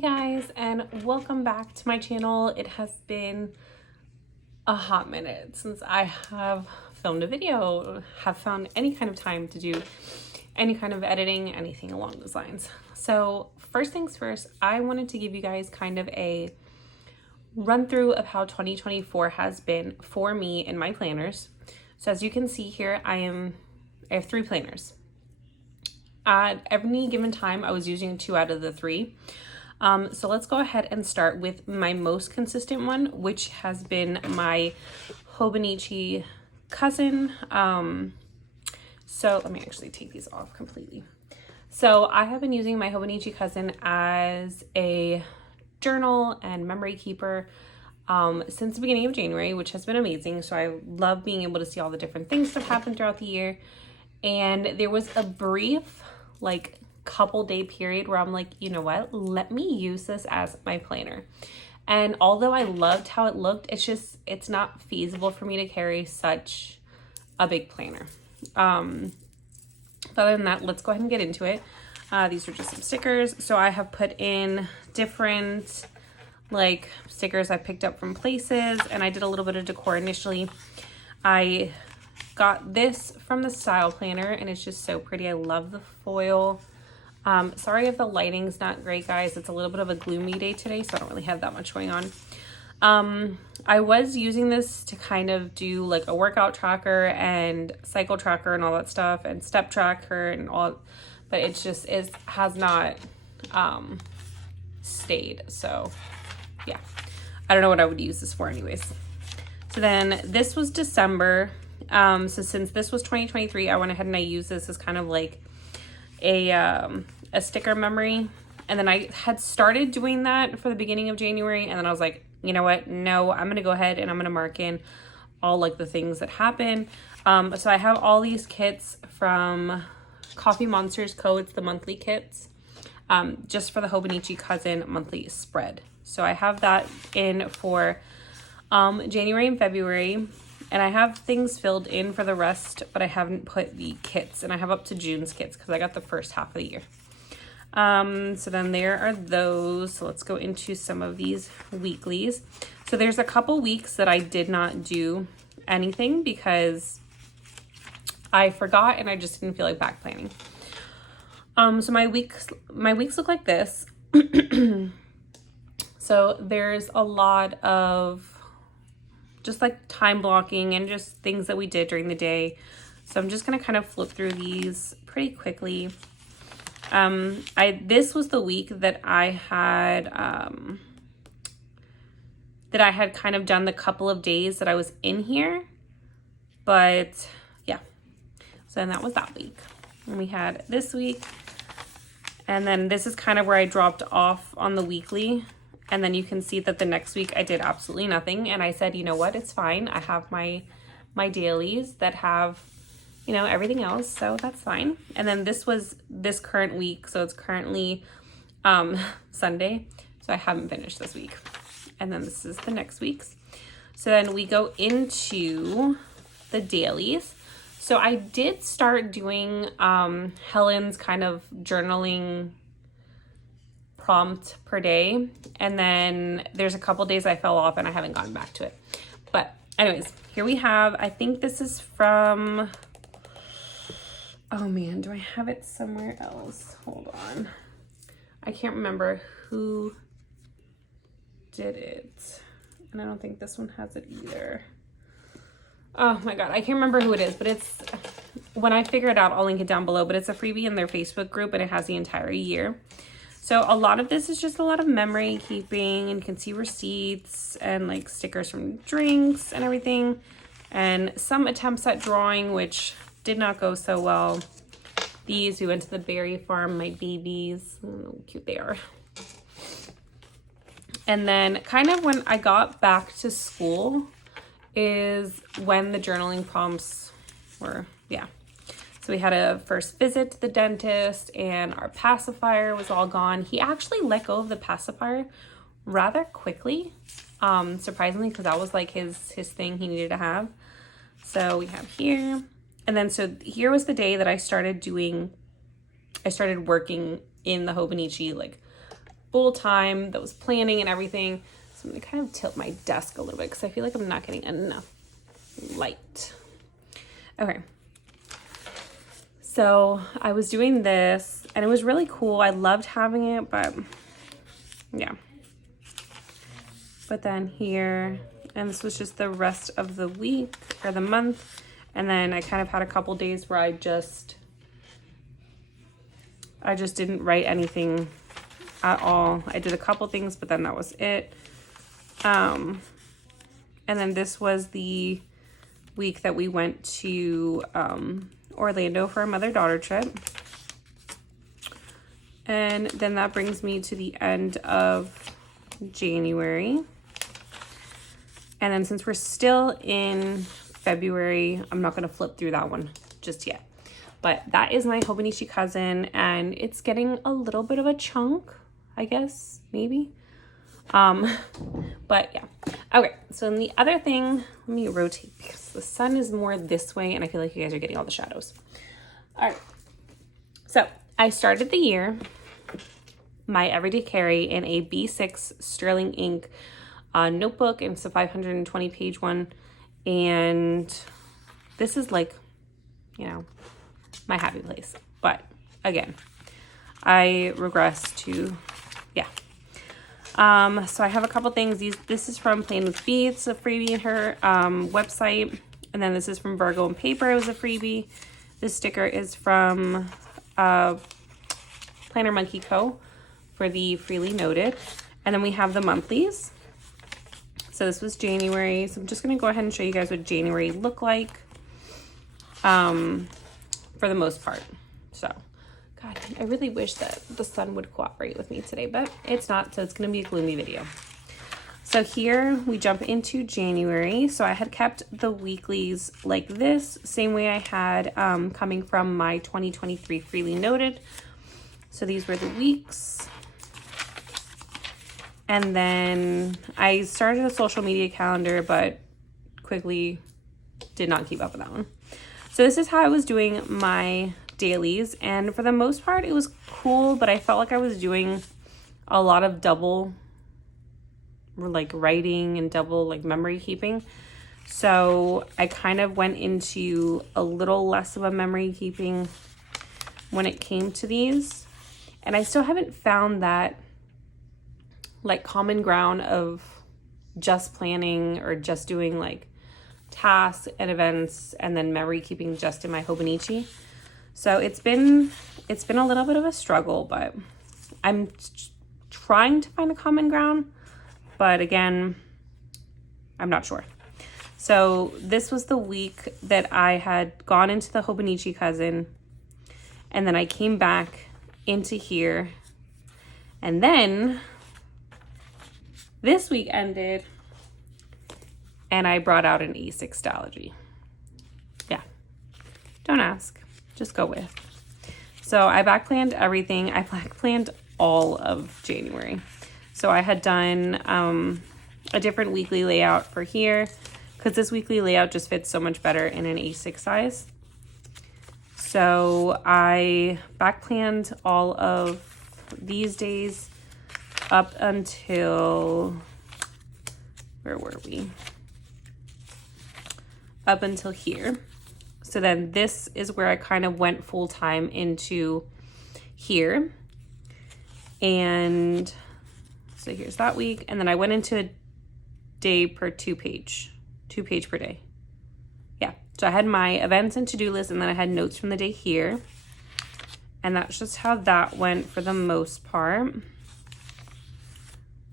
Hey guys, and welcome back to my channel. It has been a hot minute since I have filmed a video, have found any kind of time to do any kind of editing, anything along those lines. So first things first, I wanted to give you guys kind of a run through of how 2024 has been for me in my planners. So as you can see here, I have 3 planners. At any given time, I was using 2 out of the 3. So let's go ahead and start with my most consistent one, which has been my Hobonichi Cousin. So let me actually take these off completely. So I have been using my Hobonichi Cousin as a journal and memory keeper since the beginning of January, which has been amazing. So I love being able to see all the different things that happened throughout the year. And there was a brief, couple day period where I'm like, you know what, let me use this as my planner. And although I loved how it looked, it's not feasible for me to carry such a big planner. But other than that, let's go ahead and get into it. These are just some stickers. So I have put in different stickers I picked up from places, and I did a little bit of decor initially. I got this from the Style Planner, and it's just so pretty. I love the foil. Sorry if the lighting's not great, guys. It's a little bit of a gloomy day today, so I don't really have that much going on. I was using this to kind of do a workout tracker and cycle tracker and all that stuff, and step tracker and all, but it has not stayed. So yeah, I don't know what I would use this for anyways. So then this was December. So since this was 2023, I went ahead and I used this as kind of a sticker memory. And then I had started doing that for the beginning of January, and then I was like, you know what, no, I'm gonna go ahead and I'm gonna mark in all the things that happen. So I have all these kits from Coffee Monsters Co. It's the monthly kits, just for the Hobonichi Cousin monthly spread. So I have that in for January and February. And I have things filled in for the rest, but I haven't put the kits. And I have up to June's kits because I got the first half of the year. So then there are those. So let's go into some of these weeklies. So there's a couple weeks that I did not do anything because I forgot and I just didn't feel like back planning. So my weeks look like this. So there's a lot of just time blocking and just things that we did during the day. So I'm just going to kind of flip through these pretty quickly. This was the week that I had kind of done the couple of days that I was in here, but yeah. So then that was that week. And we had this week, and then this is kind of where I dropped off on the weekly. And then you can see that the next week I did absolutely nothing. And I said, you know what, it's fine. I have my dailies that have, everything else. So that's fine. And then this was this current week. So it's currently Sunday. So I haven't finished this week. And then this is the next week's. So then we go into the dailies. So I did start doing Helen's kind of journaling prompt per day, and then there's a couple days I fell off and I haven't gotten back to it. But anyways, here we have, I think this is from, oh man, do I have it somewhere else? Hold on, I can't remember who did it, and I don't think this one has it either. Oh my god, I can't remember who it is, but it's, when I figure it out, I'll link it down below, but it's a freebie in their Facebook group and it has the entire year. So a lot of this is just a lot of memory keeping, and you can see receipts and stickers from drinks and everything, and some attempts at drawing, which did not go so well. These, we went to the berry farm, my babies, how cute they are. And then kind of when I got back to school is when the journaling prompts were, yeah. So we had a first visit to the dentist, and our pacifier was all gone. He actually let go of the pacifier rather quickly, surprisingly, because that was his thing he needed to have. So we have here, and then so here was the day that I started working in the Hobonichi full time, that was planning and everything. So I'm gonna kind of tilt my desk a little bit because I feel like I'm not getting enough light. Okay. So I was doing this and it was really cool. I loved having it, but yeah. But then here, and this was just the rest of the week or the month. And then I kind of had a couple days where I just didn't write anything at all. I did a couple things, but then that was it. And then this was the week that we went to Orlando for a mother-daughter trip. And then that brings me to the end of January. And then since we're still in February, I'm not going to flip through that one just yet. But that is my Hobonichi Cousin, and it's getting a little bit of a chunk, I guess, maybe. But yeah. Okay, so then the other thing, let me rotate because the sun is more this way and I feel like you guys are getting all the shadows. All right, so I started the year, my everyday carry, in a B6 Sterling ink notebook, and it's a 520 page one. And this is like, you know, my happy place. But again, I regress to, yeah. So I have a couple things. This is from Plain with Beads, a freebie in her website. And then this is from Virgo and Paper. It was a freebie. This sticker is from Planner Monkey Co. for the Freely Noted. And then we have the monthlies. So this was January. So I'm just going to go ahead and show you guys what January looked like for the most part. So, God, I really wish that the sun would cooperate with me today, but it's not. So it's going to be a gloomy video. So here we jump into January. So I had kept the weeklies like this, same way I had coming from my 2023 Freely Noted. So these were the weeks. And then I started a social media calendar, but quickly did not keep up with that one. So this is how I was doing my dailies. And for the most part, it was cool, but I felt like I was doing a lot of double like writing and double like memory keeping. So I kind of went into a little less of a memory keeping when it came to these. And I still haven't found that like common ground of just planning or just doing like tasks and events and then memory keeping just in my Hobonichi. So it's been a little bit of a struggle, but I'm trying to find a common ground, but again, I'm not sure. So this was the week that I had gone into the Hobonichi Cousin, and then I came back into here, and then this week ended and I brought out an A6 Stalogy. Yeah, don't ask, just go with. So I back planned everything. I back planned all of January. So I had done a different weekly layout for here because this weekly layout just fits so much better in an A6 size. So I back planned all of these days up until, where were we? Up until here. So then this is where I kind of went full time into here. And so here's that week. And then I went into a day per two page per day. Yeah. So I had my events and to-do list, and then I had notes from the day here. And that's just how that went for the most part.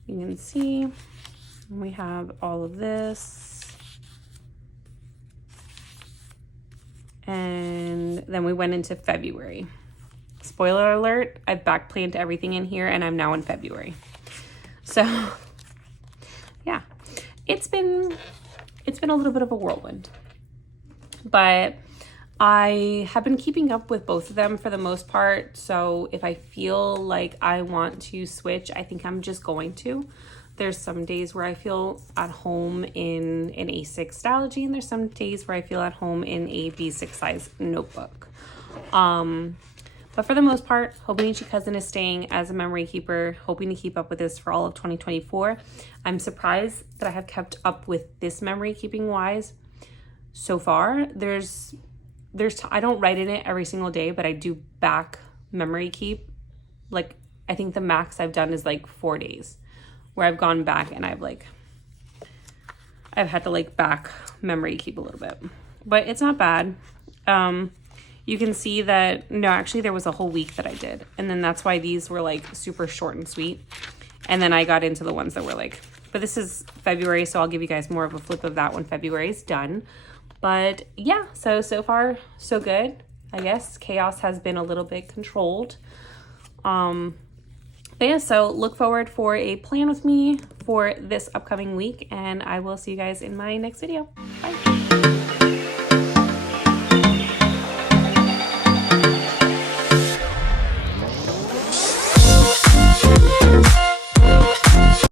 You can see we have all of this. And then we went into February. Spoiler alert, I've back planned everything in here and I'm now in February. So yeah, it's been a little bit of a whirlwind, but I have been keeping up with both of them for the most part. So if I feel like I want to switch, I think I'm just going to. There's some days where I feel at home in an A6 Stalogy, and there's some days where I feel at home in a B6 size notebook. But for the most part, Hobonichi Cousin is staying as a memory keeper, hoping to keep up with this for all of 2024. I'm surprised that I have kept up with this memory keeping wise so far. I don't write in it every single day, but I do back memory keep. Like, I think the max I've done is like 4 days where I've gone back and I've had to like back memory keep a little bit, but it's not bad. You can see that, no, actually there was a whole week that I did. And then that's why these were like super short and sweet. And then I got into the ones that were like, but this is February, so I'll give you guys more of a flip of that when February is done. But yeah, so far so good. I guess chaos has been a little bit controlled. But yeah, so look forward for a plan with me for this upcoming week, and I will see you guys in my next video. Bye.